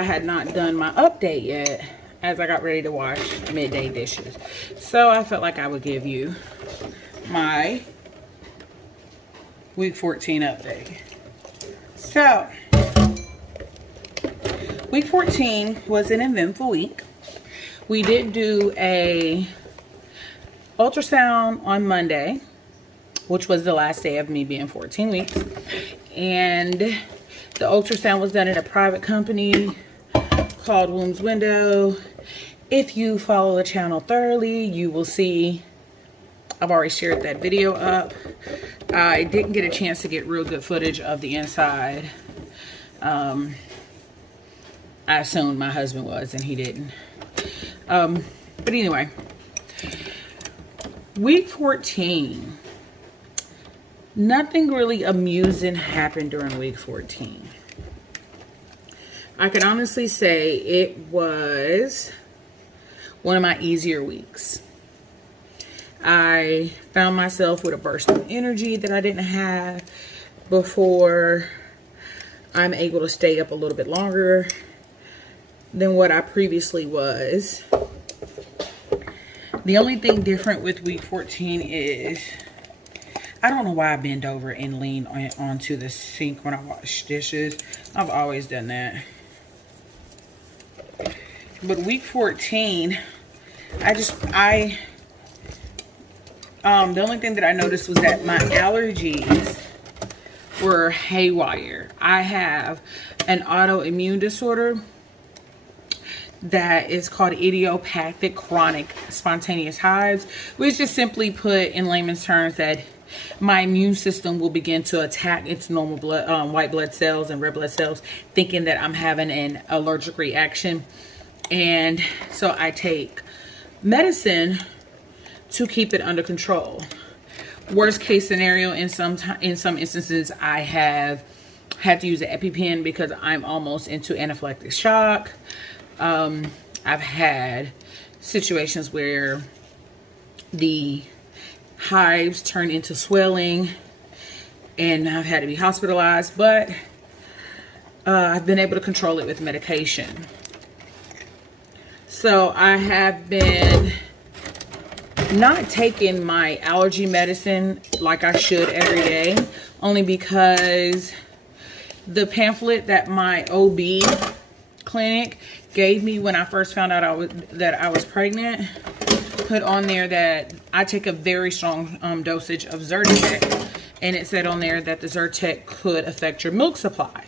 I had not done my update yet as I got ready to wash midday dishes. So I felt like I would give you my week 14 update. So week 14 was an eventful week. We did do a ultrasound on Monday, which was the last day of me being 14 weeks. And the ultrasound was done in a private company called Wombs Window. If you follow the channel thoroughly, you will see I've already shared that video up. I didn't get a chance to get real good footage of the inside. I assumed my husband was, and he didn't. But anyway, week 14, nothing really amusing happened during week 14. I can honestly say it was one of my easier weeks. I found myself with a burst of energy that I didn't have before. I'm able to stay up a little bit longer than what I previously was. The only thing different with week 14 is I don't know why I bend over and lean onto the sink when I wash dishes. I've always done that. But week 14, the only thing that I noticed was that my allergies were haywire. I have an autoimmune disorder that is called idiopathic chronic spontaneous hives, which is simply put in layman's terms that my immune system will begin to attack its normal blood, white blood cells and red blood cells, thinking that I'm having an allergic reaction. And so I take medicine to keep it under control. Worst case scenario, in some instances, I have had to use an EpiPen because I'm almost into anaphylactic shock. I've had situations where the hives turn into swelling and I've had to be hospitalized, but I've been able to control it with medication. So I have been not taking my allergy medicine like I should every day, only because the pamphlet that my OB clinic gave me when I first found out that I was pregnant put on there that I take a very strong dosage of Zyrtec, and it said on there that the Zyrtec could affect your milk supply.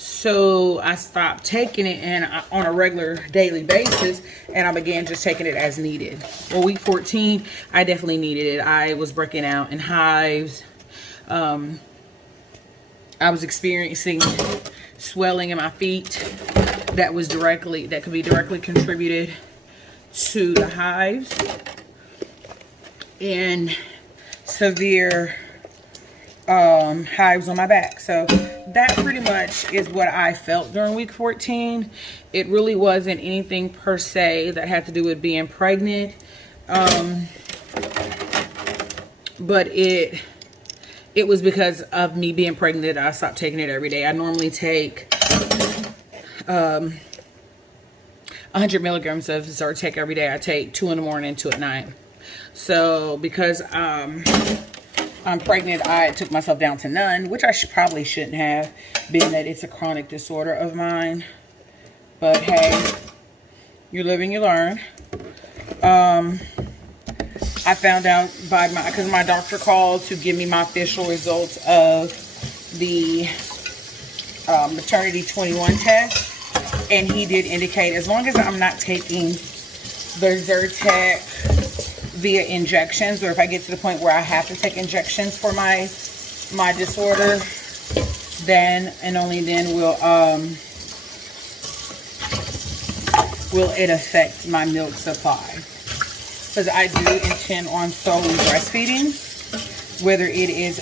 So I stopped taking it on a regular daily basis, and I began just taking it as needed. Well, week 14, I definitely needed it. I was breaking out in hives. I was experiencing swelling in my feet that could be directly contributed to the hives, and severe hives on my back. So that pretty much is what I felt during week 14. It really wasn't anything per se that had to do with being pregnant, but it was because of me being pregnant that I stopped taking it every day. I normally take 100 milligrams of Zyrtec every day. I take 2 in the morning and 2 at night. So because I'm pregnant, I took myself down to none, which I probably shouldn't have, being that it's a chronic disorder of mine. But hey, you live and you learn. I found out because my doctor called to give me my official results of the maternity 21 test, and he did indicate as long as I'm not taking the Zyrtec via injections, or if I get to the point where I have to take injections for my disorder, then and only then will it affect my milk supply. Because I do intend on solely breastfeeding, whether it is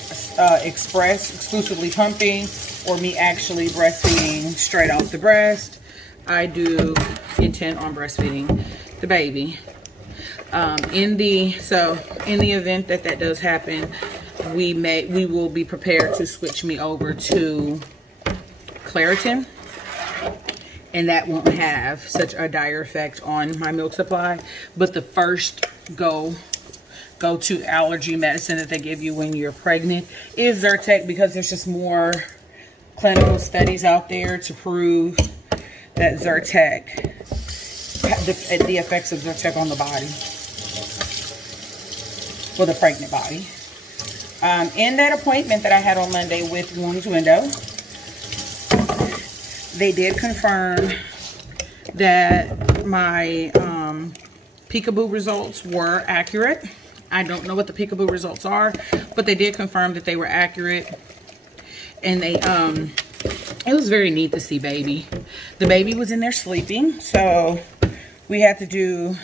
exclusively pumping or me actually breastfeeding straight off the breast. I do intend on breastfeeding the baby. In the event that does happen, we will be prepared to switch me over to Claritin. and that won't have such a dire effect on my milk supply. But the first go-to allergy medicine that they give you when you're pregnant is Zyrtec, because there's just more clinical studies out there to prove that Zyrtec, the effects of Zyrtec on the body, for the pregnant body. In that appointment that I had on Monday with Wombs Window, they did confirm that my Peekaboo results were accurate. I don't know what the Peekaboo results are, but they did confirm that they were accurate. And they, it was very neat to see baby. The baby was in there sleeping, so we had to do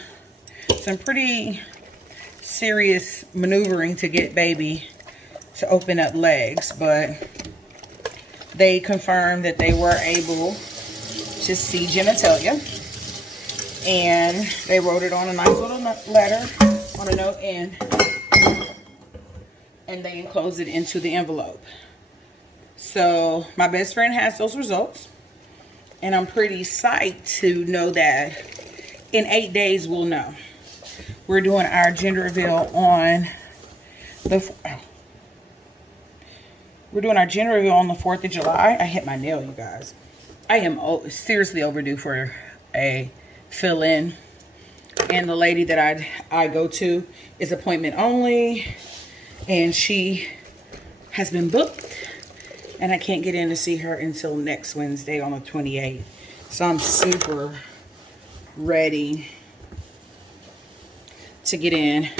some pretty serious maneuvering to get baby to open up legs, but they confirmed that they were able to see genitalia, and they wrote it on a nice little letter on a note, and they enclosed it into the envelope. So my best friend has those results, and I'm pretty psyched to know that in 8 days we'll know. We're doing our gender reveal on the We're doing our gender reveal on the 4th of July. I hit my nail, you guys. I am seriously overdue for a fill-in. And the lady that I go to is appointment only. And she has been booked. And I can't get in to see her until next Wednesday on the 28th. So I'm super ready to get in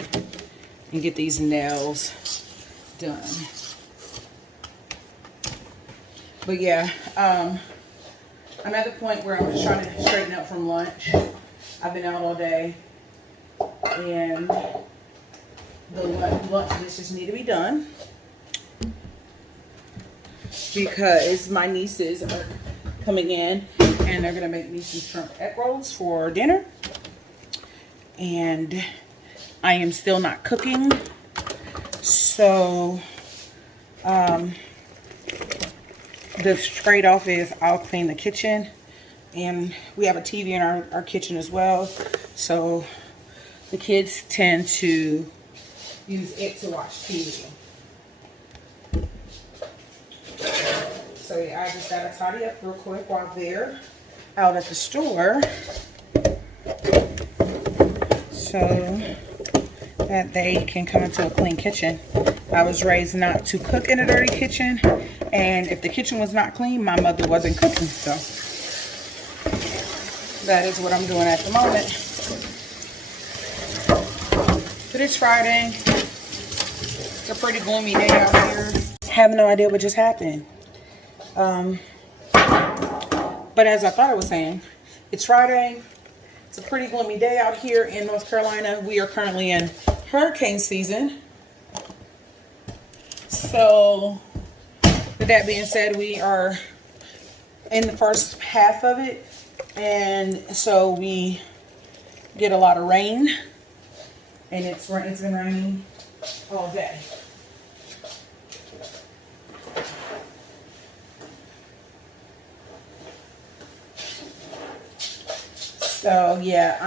and get these nails done. But yeah, I'm at the point where I'm just trying to straighten up from lunch. I've been out all day, and the lunch dishes need to be done because my nieces are coming in and they're gonna make me some shrimp egg rolls for dinner. And I am still not cooking, so the trade-off is I'll clean the kitchen, and we have a TV in our kitchen as well, so the kids tend to use it to watch TV. So yeah, I just gotta tidy up real quick while they're out at the store, so that they can come into a clean kitchen. I was raised not to cook in a dirty kitchen, and if the kitchen was not clean, my mother wasn't cooking. So that is what I'm doing at the moment. But it's Friday. It's a pretty gloomy day out here. Have no idea what just happened. But as I thought I was saying, it's Friday. It's a pretty gloomy day out here in North Carolina. We are currently in hurricane season. So with that being said, we are in the first half of it, and so we get a lot of rain, and it's been raining all day. So yeah,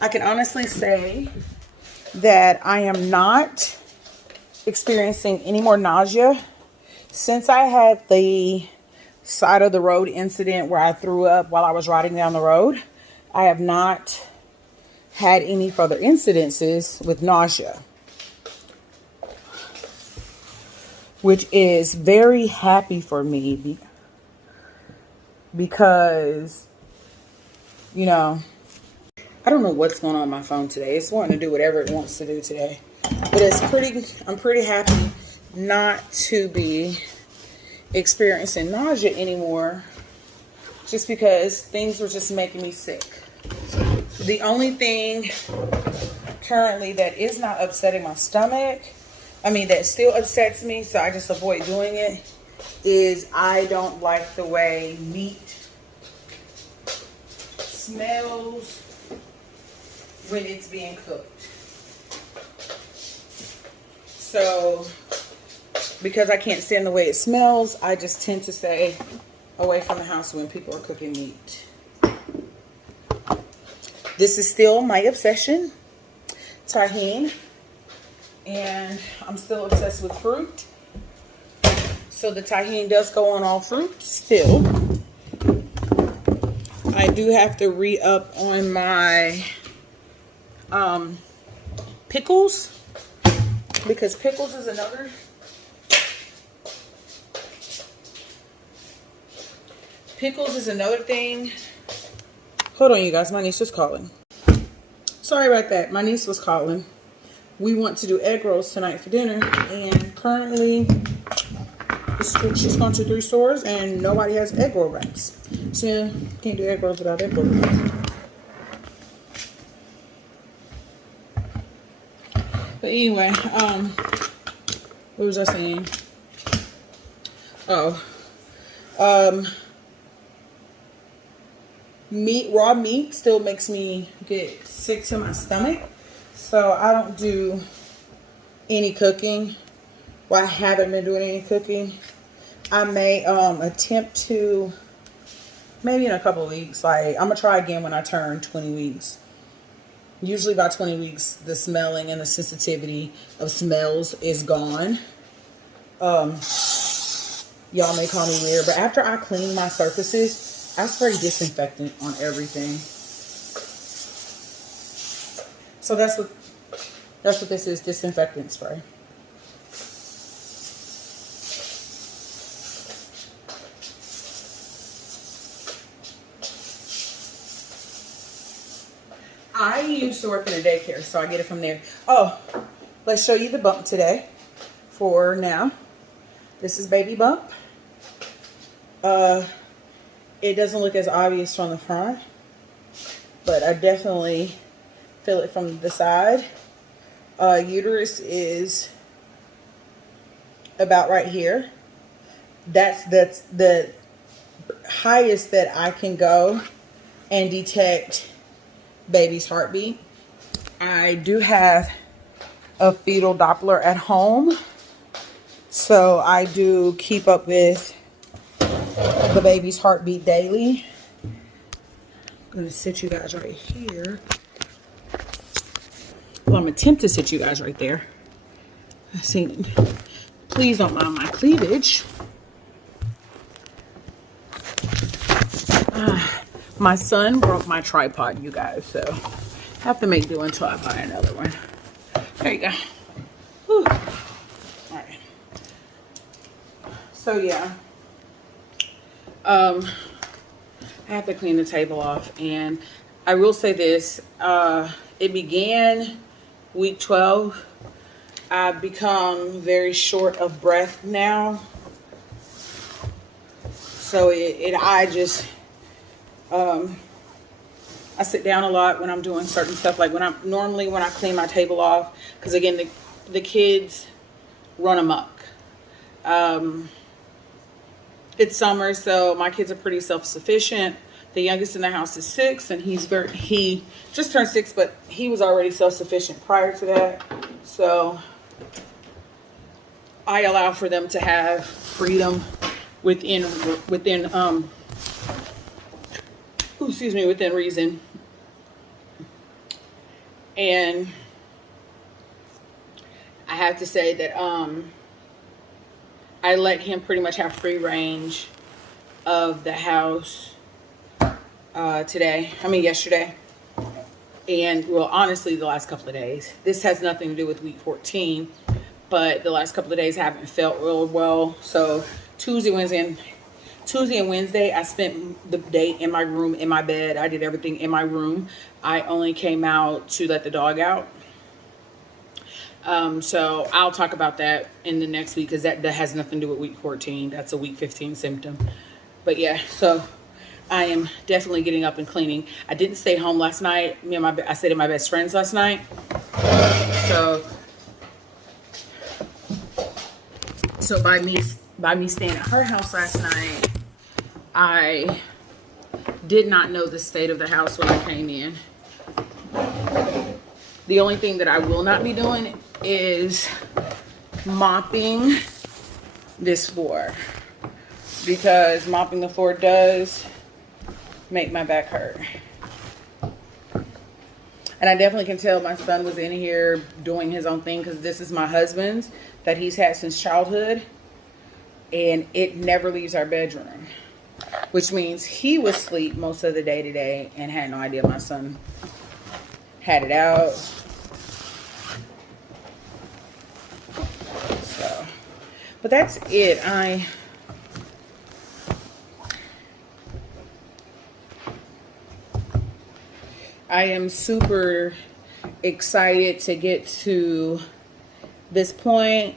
I can honestly say that I am not experiencing any more nausea since I had the side of the road incident where I threw up while I was riding down the road. I have not had any further incidences with nausea, which is very happy for me because, you know, I don't know what's going on with my phone today. It's wanting to do whatever it wants to do today. But I'm pretty happy not to be experiencing nausea anymore, just because things were just making me sick. The only thing currently that is not upsetting my stomach, that still upsets me, so I just avoid doing it, is I don't like the way meat smells when it's being cooked. So because I can't stand the way it smells, I just tend to stay away from the house when people are cooking meat. This is still my obsession, tahini, and I'm still obsessed with fruit. So the tahini does go on all fruit still. I do have to re-up on my pickles, because pickles is another thing. Hold on, you guys, my niece was calling. Sorry about that, my niece was calling. We want to do egg rolls tonight for dinner, and currently she's gone to 3 stores and nobody has egg roll wraps. So can't do egg rolls without egg roll wraps. But anyway, what was I saying? Oh, raw meat still makes me get sick to my stomach, so I don't do any cooking. Well, I haven't been doing any cooking. I may attempt to, maybe in a couple of weeks. Like, I'm gonna try again when I turn 20 weeks. Usually by 20 weeks, the smelling and the sensitivity of smells is gone. Y'all may call me weird, but after I clean my surfaces, I spray disinfectant on everything. So that's what this is, disinfectant spray. I used to work in a daycare, so I get it from there. Oh, let's show you the bump today. For now, this is baby bump. It doesn't look as obvious from the front, but I definitely feel it from the side. Uterus is about right here. That's the highest that I can go and detect baby's heartbeat. I do have a fetal Doppler at home, so I do keep up with the baby's heartbeat daily. I'm gonna sit you guys right here. Well, I'm gonna attempt to sit you guys right there. See, please don't mind my cleavage. My son broke my tripod, you guys, so I have to make do until I buy another one. There you go. Whew. All right. So yeah, I have to clean the table off, and I will say this: it began week 12. I've become very short of breath now, so I sit down a lot when I'm doing certain stuff, like when I clean my table off, because again, the kids run amok. It's summer, so my kids are pretty self-sufficient. The youngest in the house is 6, and he just turned 6, but he was already self-sufficient prior to that. So I allow for them to have freedom within reason. And I have to say that I let him pretty much have free range of the house yesterday. And well, honestly, the last couple of days. This has nothing to do with week 14, but the last couple of days haven't felt real well. So Tuesday and Wednesday, I spent the day in my room, in my bed. I did everything in my room. I only came out to let the dog out. So I'll talk about that in the next week, because that has nothing to do with week 14. That's a week 15 symptom. But yeah, so I am definitely getting up and cleaning. I didn't stay home last night. I stayed at my best friend's last night. So by me staying at her house last night, I did not know the state of the house when I came in. The only thing that I will not be doing is mopping this floor, because mopping the floor does make my back hurt. And I definitely can tell my son was in here doing his own thing, because this is my husband's that he's had since childhood, and it never leaves our bedroom, which means he was asleep most of the day today and had no idea my son had it out. So, but that's it. I am super excited to get to this point.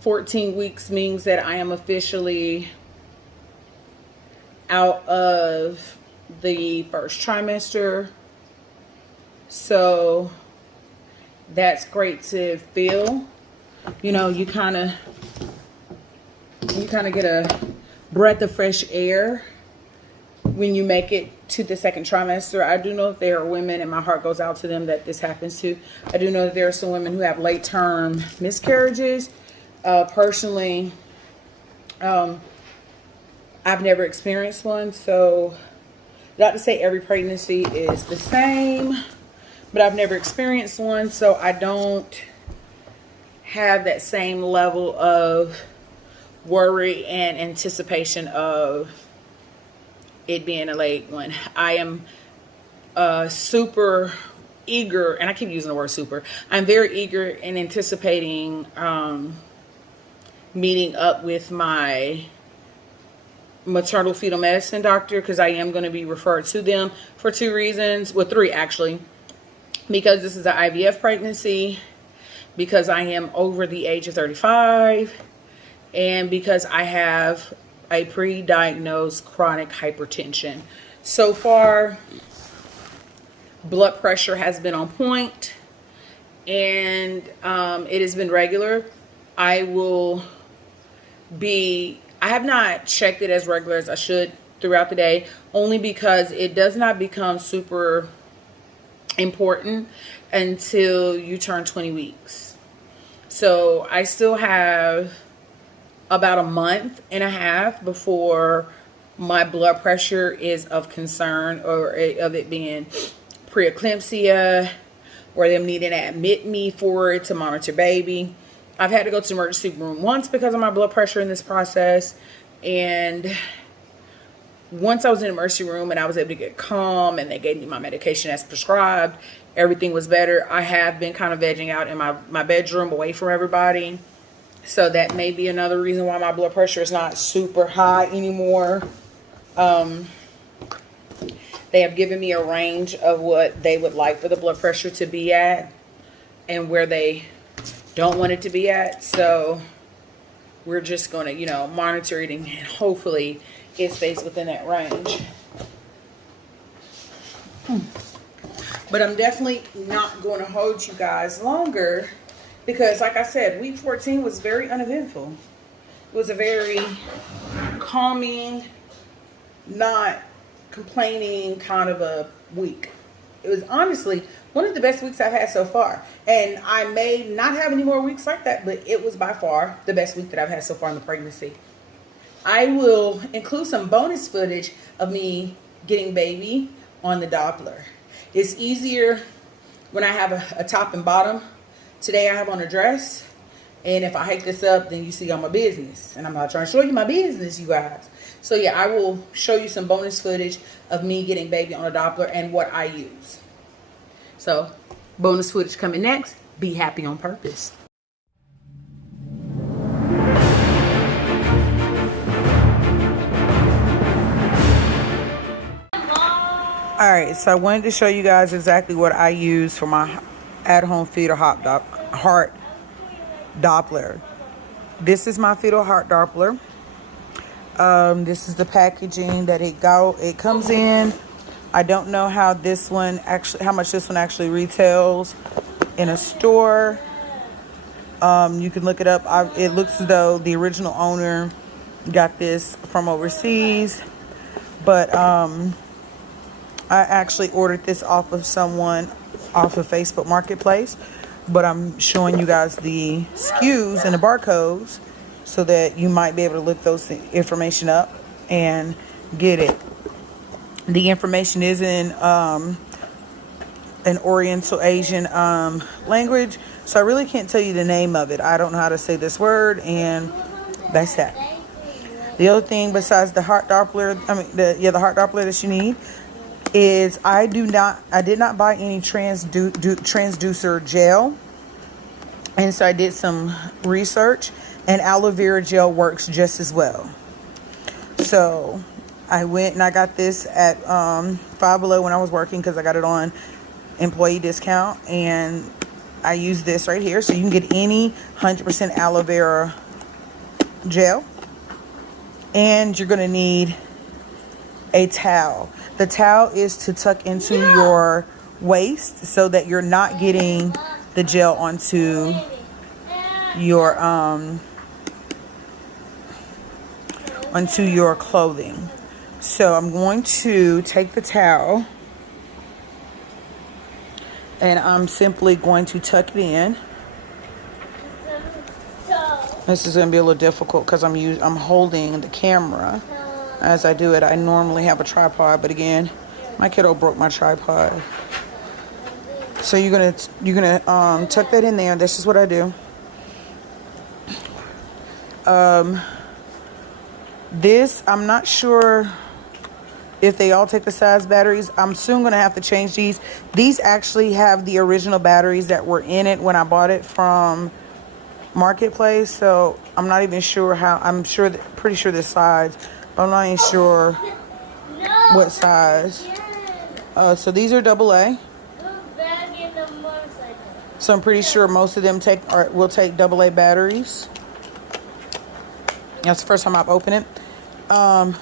14 weeks means that I am officially out of the first trimester. So that's great to feel. You know, you kind of get a breath of fresh air when you make it to the second trimester. I do know that there are women, and my heart goes out to them, that this happens to. I do know that there are some women who have late term miscarriages. Personally, I've never experienced one, so not to say every pregnancy is the same, but I've never experienced one, so I don't have that same level of worry and anticipation of it being a late one. I am super eager, and I keep using the word super. I'm very eager in anticipating meeting up with my maternal fetal medicine doctor, because I am going to be referred to them for 2 reasons. Well, 3 actually. Because this is an IVF pregnancy, because I am over the age of 35, and because I have a pre-diagnosed chronic hypertension. So far, blood pressure has been on point, and it has been regular. I have not checked it as regular as I should throughout the day, only because it does not become super important until you turn 20 weeks. So I still have about a month and a half before my blood pressure is of concern, or of it being preeclampsia, or them needing to admit me for it to monitor baby. I've had to go to the emergency room once because of my blood pressure in this process. And once I was in the emergency room and I was able to get calm and they gave me my medication as prescribed, everything was better. I have been kind of vegging out in my bedroom away from everybody. So that may be another reason why my blood pressure is not super high anymore. They have given me a range of what they would like for the blood pressure to be at and where they don't want it to be at. So we're just going to, you know, monitor it, and hopefully it stays within that range. But I'm definitely not going to hold you guys longer, because like I said, week 14 was very uneventful. It was a very calming, not complaining kind of a week. It was honestly one of the best weeks I've had so far. And I may not have any more weeks like that, but it was by far the best week that I've had so far in the pregnancy. I will include some bonus footage of me getting baby on the Doppler. It's easier when I have a top and bottom. Today I have on a dress. And if I hike this up, then you see all my business. And I'm not trying to show you my business, you guys. So yeah, I will show you some bonus footage of me getting baby on a Doppler and what I use. So bonus footage coming next. Be happy on purpose. All right, so I wanted to show you guys exactly what I use for my at-home fetal heart Doppler. This is my fetal heart Doppler. This is the packaging that it comes in. I don't know how much this one actually retails in a store. You can look it up. It looks as though the original owner got this from overseas, but I actually ordered this off of Facebook Marketplace. but I'm showing you guys the SKUs and the barcodes so that you might be able to look those information up and get it. The information is in an Oriental Asian language, so I really can't tell you the name of it. I don't know how to say this word, and that's that. The other thing besides the heart Doppler, the heart Doppler that you need is I did not buy any transducer gel, and so I did some research, and aloe vera gel works just as well. So I went and I got this at Five Below when I was working because I got it on employee discount, and I use this right here. So you can get any 100% aloe vera gel, and you're going to need a towel. The towel is to tuck into your waist so that you're not getting the gel onto your clothing. So I'm going to take the towel and I'm simply going to tuck it in. This is going to be a little difficult because I'm holding the camera as I do it. I normally have a tripod, but again, my kiddo broke my tripod. So you're gonna tuck that in there. This is what I do. This, I'm not sure if they all take the size batteries. I'm soon going to have to change these. These actually have the original batteries that were in it when I bought it from Marketplace. So I'm not even sure how, pretty sure the size, but I'm not even sure what size. So these are AA. So I'm pretty sure most of them will take AA batteries. That's the first time I've opened it.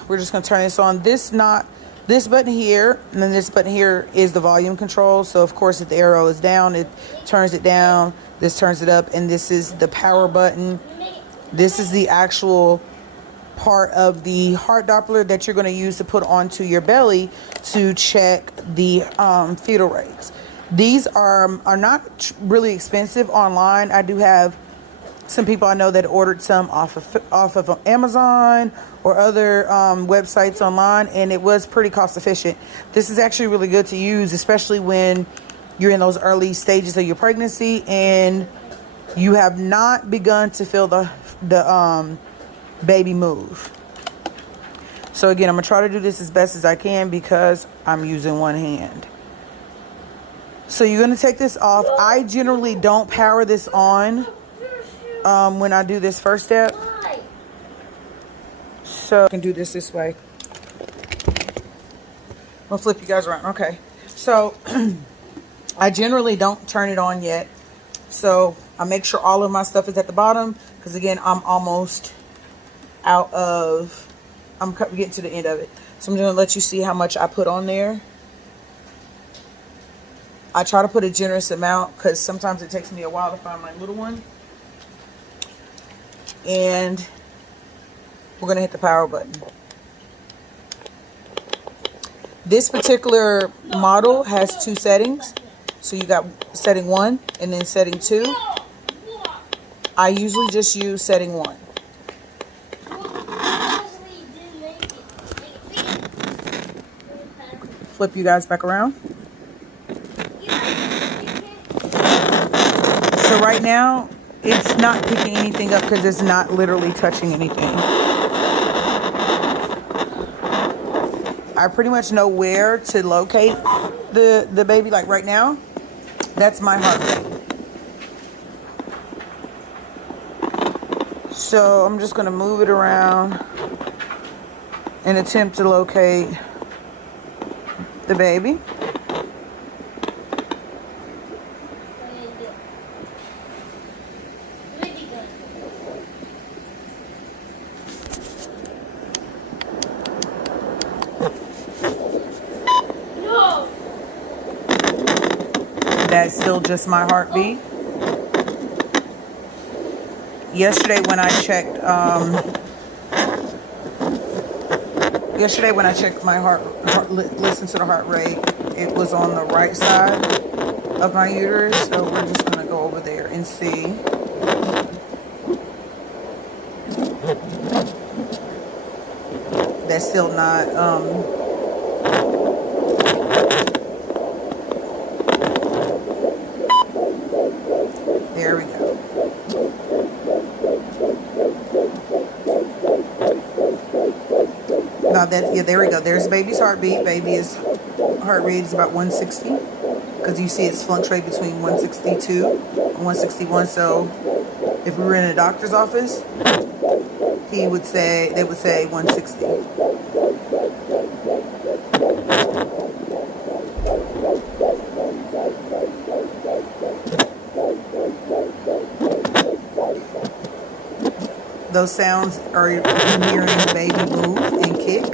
We're just going to turn this on. This button here, and then this button here is the volume control. So of course, if the arrow is down, it turns it down. This turns it up, and this is the power button. This is the actual part of the heart Doppler that you're going to use to put onto your belly to check the fetal rates. These are not really expensive online. I do have some people I know that ordered some off of Amazon or other websites online, and it was pretty cost efficient. This is actually really good to use, especially when you're in those early stages of your pregnancy and you have not begun to feel the baby move. So again, I'm gonna try to do this as best as I can because I'm using one hand. So you're gonna take this off. I generally don't power this on when I do this first step. So I can do this way. I'll flip you guys around. Okay. So I generally don't turn it on yet. So I make sure all of my stuff is at the bottom because again, I'm almost out of, I'm getting to the end of it. So I'm going to let you see how much I put on there. I try to put a generous amount because sometimes it takes me a while to find my little one. And we're going to hit the power button. This particular model has 2 settings. So you got setting 1 and then setting 2. I usually just use setting 1. Flip you guys back around. So right now, it's not picking anything up because it's not literally touching anything. I pretty much know where to locate the baby. Like right now, that's my heart rate. So I'm just going to move it around and attempt to locate the baby. That's still just my heartbeat. Yesterday when I checked my heart, listen to the heart rate, it was on the right side of my uterus. So we're just gonna go go over there and see. That's still not, there we go. Now that, yeah, there we go. There's baby's heartbeat. Baby's heart rate is about 160. Because you see it's fluctuate between 162 and 161. So if we were in a doctor's office, they would say 160. Those sounds are you hearing the baby move and kick.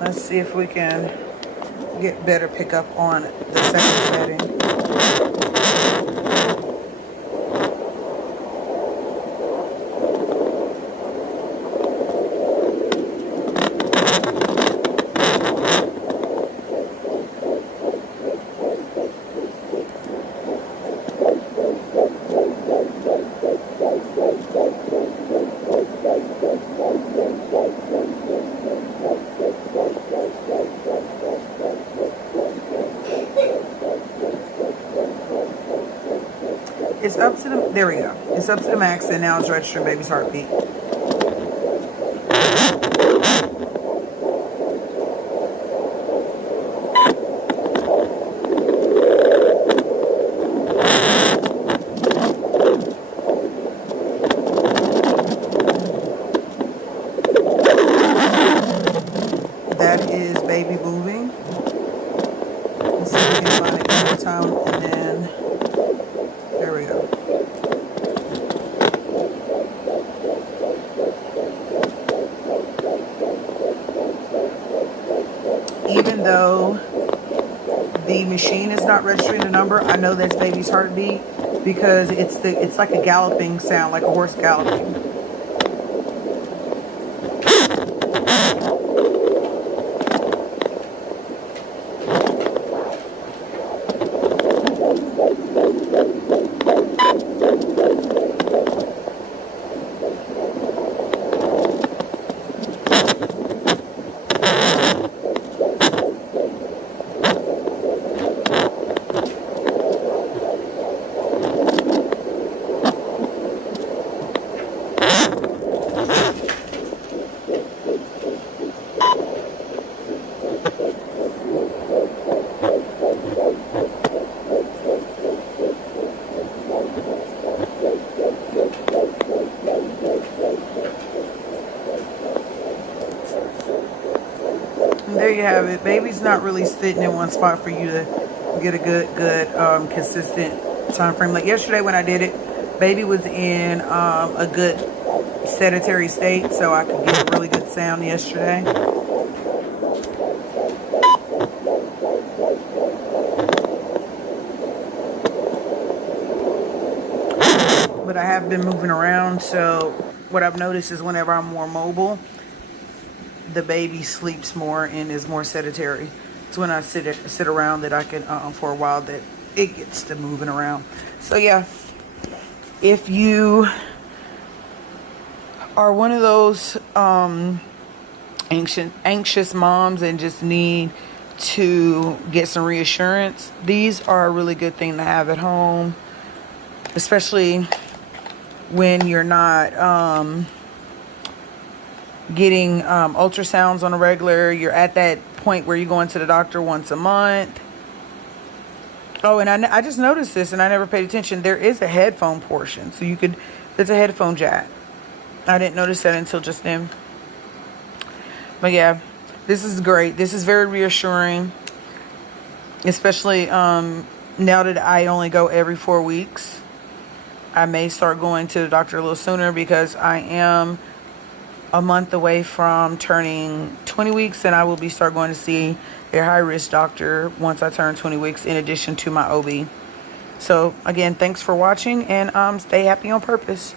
Let's see if we can get better pickup on the second setting. It's up to the, there we go. It's up to the max, and now it's registering baby's heartbeat. That is baby moving. Let's see if we can find it one more time, and then there we go. Even though the machine is not registering the number, I know that's baby's heartbeat because it's like a galloping sound, like a horse galloping. There you have it. Baby's not really sitting in one spot for you to get a good consistent time frame. Like yesterday when I did it, baby was in a good sedentary state, so I could get a really good sound yesterday. But I have been moving around, so what I've noticed is whenever I'm more mobile, the baby sleeps more and is more sedentary. It's when I sit around that I can, for a while, that it gets to moving around. So yeah, if you are one of those anxious moms and just need to get some reassurance, these are a really good thing to have at home, especially when you're not getting ultrasounds on a regular. You're at that point where you're going to the doctor once a month. Oh, and I just noticed this and I never paid attention. There is a headphone portion, so you could, there's a headphone jack. I didn't notice that until just then. But yeah, this is great. This is very reassuring, especially now that I only go every 4 weeks. I may start going to the doctor a little sooner because I am a month away from turning 20 weeks, and I will start going to see a high-risk doctor once I turn 20 weeks, in addition to my OB. So again, thanks for watching, and stay happy on purpose.